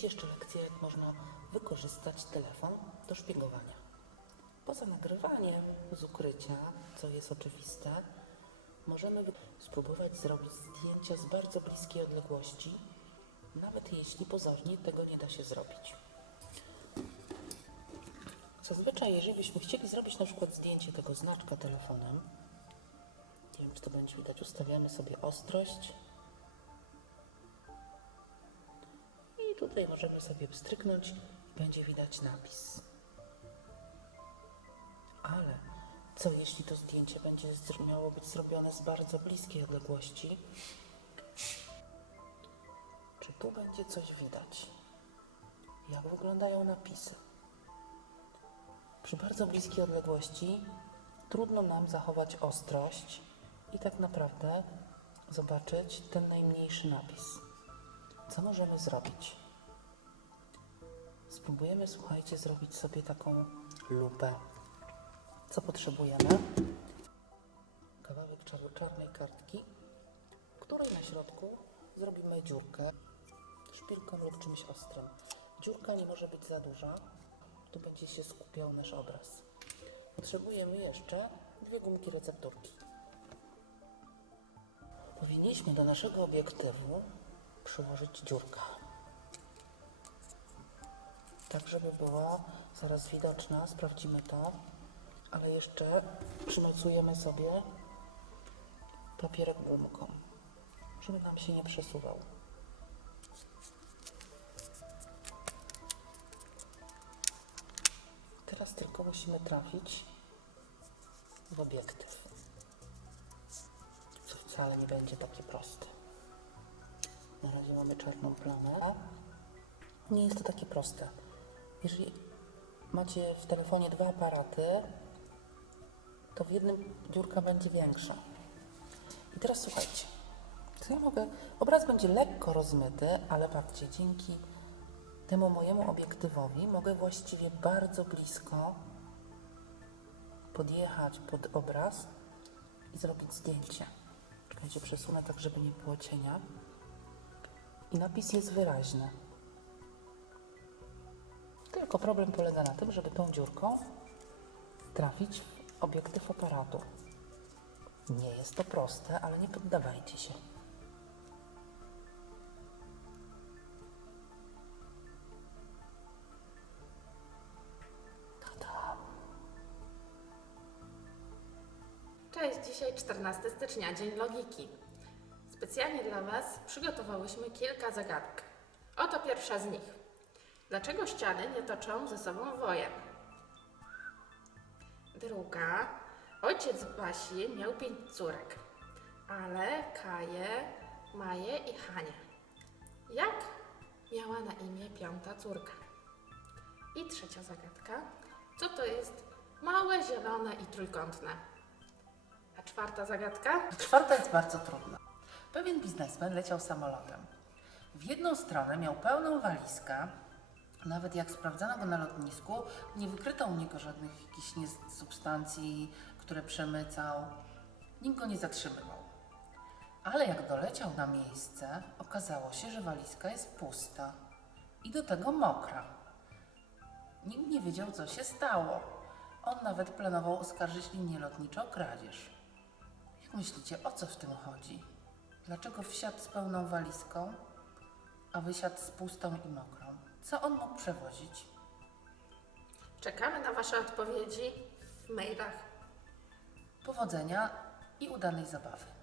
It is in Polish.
Dziś jeszcze lekcja, jak można wykorzystać telefon do szpiegowania. Poza nagrywaniem z ukrycia, co jest oczywiste, możemy spróbować zrobić zdjęcia z bardzo bliskiej odległości, nawet jeśli pozornie tego nie da się zrobić. Zazwyczaj, jeżeli byśmy chcieli zrobić na przykład zdjęcie tego znaczka telefonem, nie wiem, czy to będzie widać, ustawiamy sobie ostrość tutaj możemy sobie pstryknąć i będzie widać napis. Ale co jeśli to zdjęcie będzie miało być zrobione z bardzo bliskiej odległości? Czy tu będzie coś widać? Jak wyglądają napisy? Przy bardzo bliskiej odległości trudno nam zachować ostrość i tak naprawdę zobaczyć ten najmniejszy napis. Co możemy zrobić? Spróbujemy, słuchajcie, zrobić sobie taką lupę. Co potrzebujemy? Kawałek czar- czarnej kartki, której na środku zrobimy dziurkę szpilką lub czymś ostrym. Dziurka nie może być za duża, tu będzie się skupiał nasz obraz. Potrzebujemy jeszcze dwie gumki recepturki. Powinniśmy do naszego obiektywu przyłożyć dziurkę. Tak, żeby była zaraz widoczna, sprawdzimy to, ale jeszcze przymocujemy sobie papierek gumką, żeby nam się nie przesuwał. Teraz tylko musimy trafić w obiektyw. Co wcale nie będzie takie proste. Na razie mamy czarną plamę. Nie jest to takie proste. Jeżeli macie w telefonie dwa aparaty, to w jednym dziurka będzie większa. I teraz słuchajcie. Co ja mogę? Obraz będzie lekko rozmyty, ale patrzcie, dzięki temu mojemu obiektywowi mogę właściwie bardzo blisko podjechać pod obraz i zrobić zdjęcie. Czekajcie, przesunę tak, żeby nie było cienia. I napis jest wyraźny. Tylko problem polega na tym, żeby tą dziurką trafić w obiektyw aparatu. Nie jest to proste, ale nie poddawajcie się. Cześć, dzisiaj 14 stycznia, Dzień Logiki. Specjalnie dla Was przygotowałyśmy kilka zagadek. Oto pierwsza z nich. Dlaczego ściany nie toczą ze sobą wojem? Druga. Ojciec Basi miał pięć córek, ale Kaję, Maję i Hanię. Jak miała na imię piąta córka? I trzecia zagadka. Co to jest małe, zielone i trójkątne? A czwarta zagadka? Czwarta jest bardzo trudna. Pewien biznesmen leciał samolotem. W jedną stronę miał pełną walizkę. Nawet jak sprawdzano go na lotnisku, nie wykryto u niego żadnych jakichś substancji, które przemycał. Nikt go nie zatrzymywał. Ale jak doleciał na miejsce, okazało się, że walizka jest pusta i do tego mokra. Nikt nie wiedział, co się stało. On nawet planował oskarżyć linię lotniczą o kradzież. Jak myślicie, o co w tym chodzi? Dlaczego wsiadł z pełną walizką, a wysiadł z pustą i mokrą? Co on mógł przewozić? Czekamy na Wasze odpowiedzi w mailach. Powodzenia i udanej zabawy.